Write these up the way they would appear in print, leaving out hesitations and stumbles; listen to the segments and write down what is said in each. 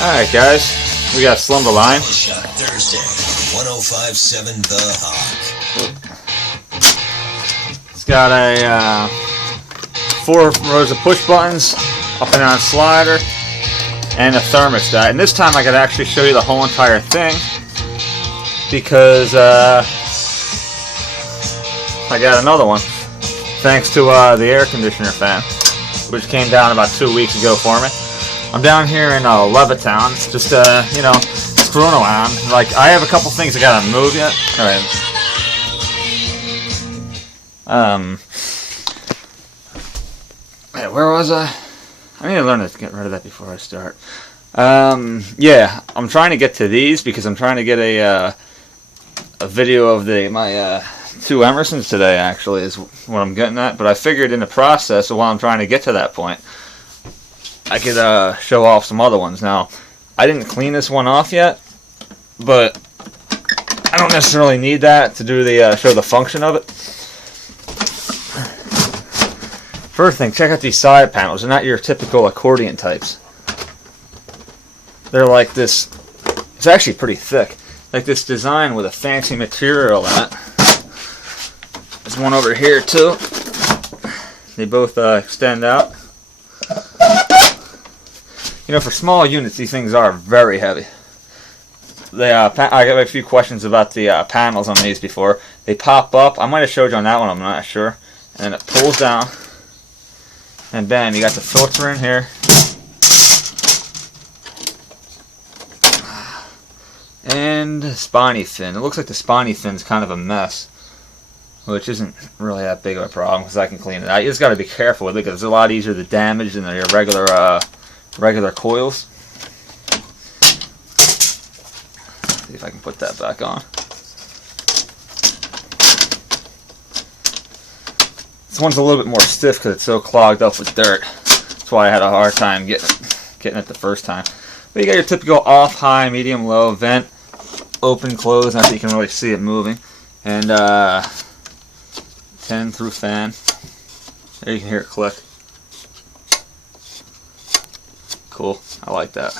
Alright guys, we got Slumberline. Shot Thursday, 105.7 The Hawk. It's got a 4 rows of push buttons, up and down slider, and a thermostat. And this time I could actually show you the whole entire thing because I got another one thanks to the air conditioner fan, which came down about 2 weeks ago for me. I'm down here in Levittown, just you know, screwing around. Like, I have a couple things I gotta move yet. Alright. Hey, where was I? I need to learn to get rid of that before I start. Yeah, I'm trying to get to these because I'm trying to get a video of my 2 Emersons today, actually, is what I'm getting at. But I figured in the process, while I'm trying to get to that point, I could show off some other ones. Now, I didn't clean this one off yet, but I don't necessarily need that to do the show the function of it. First thing, check out these side panels. They're not your typical accordion types. They're like this. It's actually pretty thick, like this design with a fancy material in it. There's one over here too. They both extend out. You know, for small units, these things are very heavy. They, I got a few questions about the panels on these before. They pop up. I might have showed you on that one, I'm not sure. And then it pulls down. And bam, you got the filter in here. And spiny fin. It looks like the spiny fin's kind of a mess, which isn't really that big of a problem because I can clean it out. You just got to be careful with it because it's a lot easier to damage than your regular coils. See if I can put that back on. This one's a little bit more stiff because it's so clogged up with dirt. That's why I had a hard time getting it the first time. But you got your typical off, high, medium, low, vent, open, close. Not that you can really see it moving. And 10 through fan. There you can hear it click. Cool, I like that.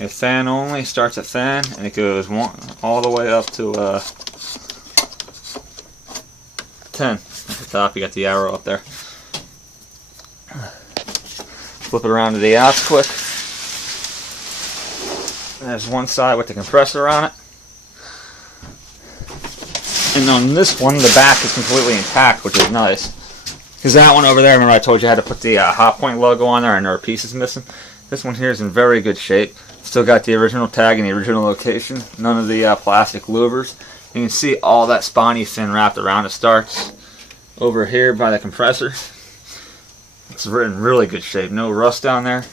A fan only starts at fan, and it goes all the way up to 10. At the top, you got the arrow up there. Flip it around to the outs quick. There's one side with the compressor on it. And on this one, the back is completely intact, which is nice. Because that one over there, remember I told you I had to put the Hot Point logo on there and there are pieces missing? This one here is in very good shape. Still got the original tag and the original location. None of the plastic louvers. You can see all that spiny fin wrapped around. It starts over here by the compressor. It's in really good shape. No rust down there.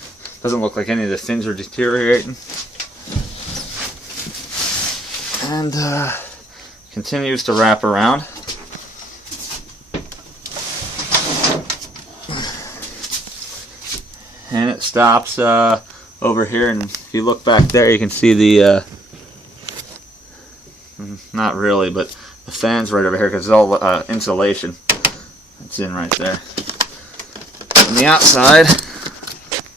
Doesn't look like any of the fins are deteriorating. And continues to wrap around. And it stops over here, and if you look back there, you can see the not really, but the fan's right over here because it's all insulation. It's in right there. On the outside,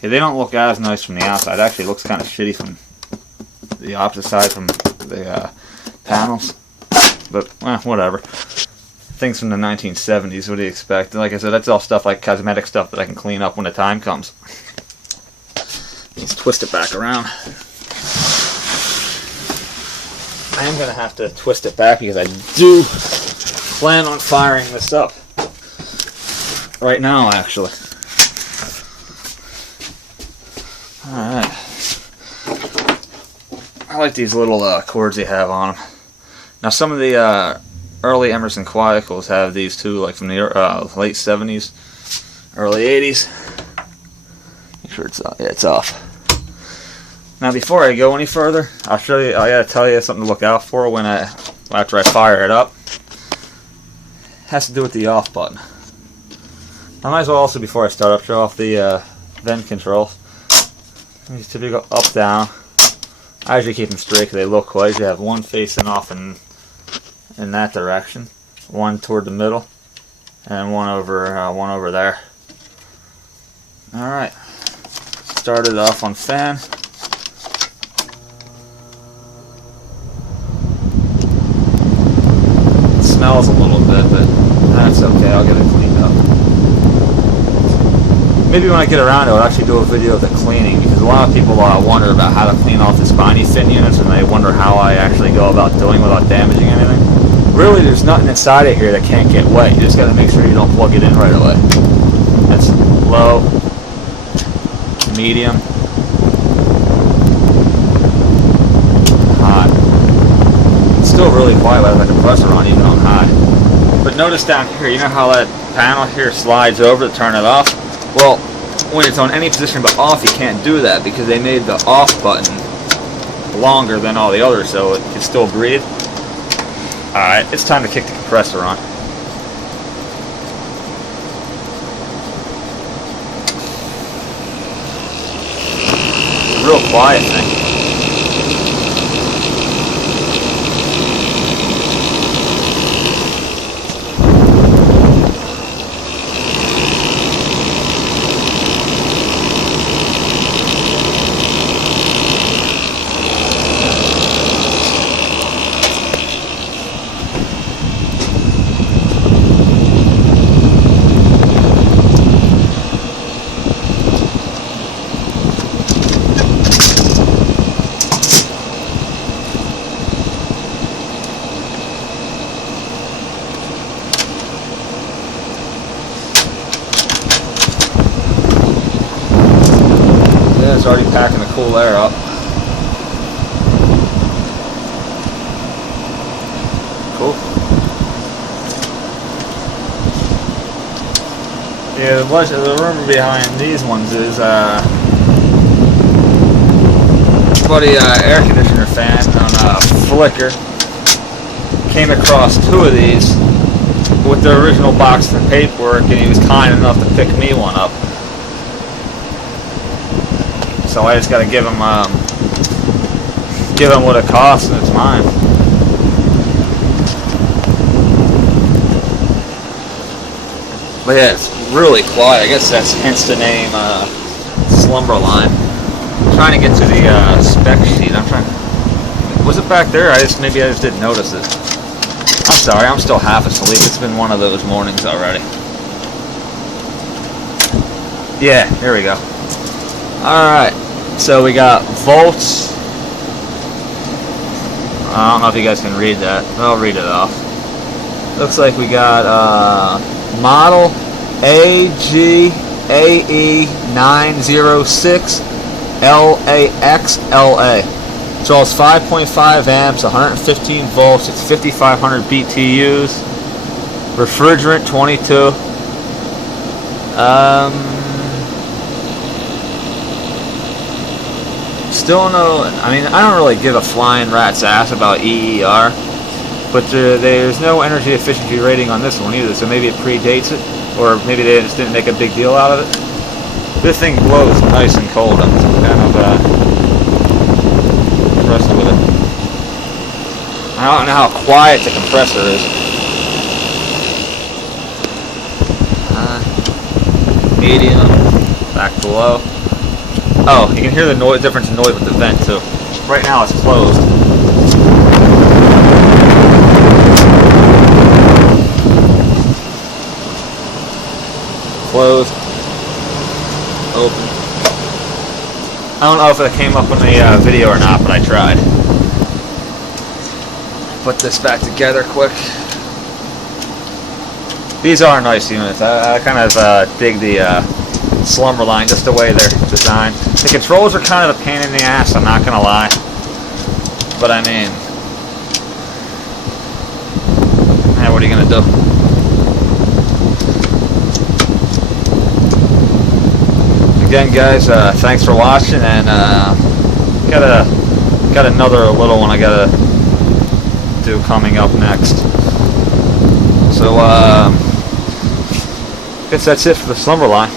yeah, they don't look as nice from the outside. It actually looks kind of shitty from the opposite side from the panels. But whatever. Things from the 1970's. What do you expect? Like I said, that's all stuff like cosmetic stuff that I can clean up when the time comes. Let's twist it back around. I am going to have to twist it back because I do plan on firing this up right now, actually. Alright. I like these little cords they have on them. Now, some of the early Emerson Quietcoils have these too, like from the late 70s, early 80s. Make sure it's off. Yeah, it's off. Now, before I go any further, I'll show you. I gotta tell you something to look out for after I fire it up. It has to do with the off button. I might as well also, before I start up, show off the vent controls. These typically go up, down. I usually keep them straight because they look cool. I usually have one facing off in that direction, one toward the middle, and one over there. All right. Start it off on fan. It smells a little bit, but that's okay. I'll get it cleaned up. Maybe when I get around to it, I'll actually do a video of the cleaning, because a lot of people wonder about how to clean off the spiny fin units, and they wonder how I actually go about doing without damaging anything. Really, there's nothing inside of here that can't get wet. You just got to make sure you don't plug it in right away. That's low, medium, hot. It's still really quiet without the compressor on, even on high. But notice down here, you know how that panel here slides over to turn it off? Well, when it's on any position but off, you can't do that because they made the off button longer than all the others, so it can still breathe. Alright, it's time to kick the compressor on. Real quiet thing. It's already packing the cool air up. Cool. Yeah, the rumor behind these ones is buddy air conditioner fan on Flickr came across 2 of these with the original box and paperwork, and he was kind enough to pick me one up. So I just got to give him what it costs, and it's mine. But yeah, it's really quiet. I guess that's hence the name Slumberline. I'm trying to get to the spec sheet. Was it back there? Maybe I just didn't notice it. I'm sorry, I'm still half asleep. It's been one of those mornings already. Yeah, here we go. Alright, so we got volts. I don't know if you guys can read that, but I'll read it off. Looks like we got model AGAE906LAXLA. Draws 5.5 amps, 115 volts, it's 5,500 BTUs. Refrigerant 22. Still no, I mean, I don't really give a flying rat's ass about EER, but there's no energy efficiency rating on this one either, so maybe it predates it, or maybe they just didn't make a big deal out of it. This thing blows nice and cold. I'm kind of impressed with it. I don't know how quiet the compressor is. Medium, back to low. Oh, you can hear the noise, difference in noise with the vent too. Right now it's closed. Closed. Open. I don't know if it came up in the video or not, but I tried. Put this back together quick. These are nice units. I kind of dig the Slumberline, just the way they're designed. The controls are kind of a pain in the ass, I'm not gonna lie. But I mean, what are you gonna do? Again, guys, thanks for watching, and got another little one I gotta do coming up next. So guess that's it for the Slumberline.